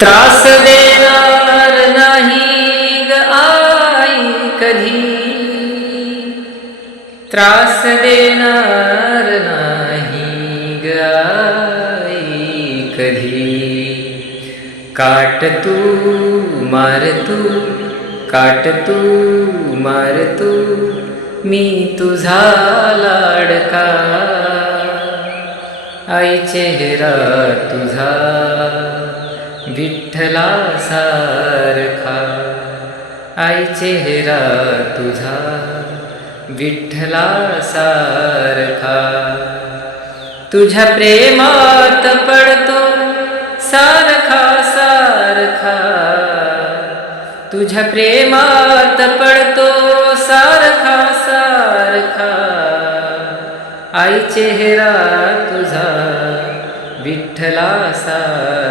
त्रास देणार नाही ग आई कधी, त्रास देणार नाही ग आई कधी. काट तू मार तू, काट तू मार तू, मी तुझा लाडका. आई चेहरा तुझा विठ्ठला सारखा, आई चेहरा तुझा विठ्ठला सारखा. तुझ्या प्रेमात पडतो सारखा सारखा, तुझ्या प्रेमात पडतो सारखा सारखा. आई चेहरा तुझा विठ्ठला सारखा.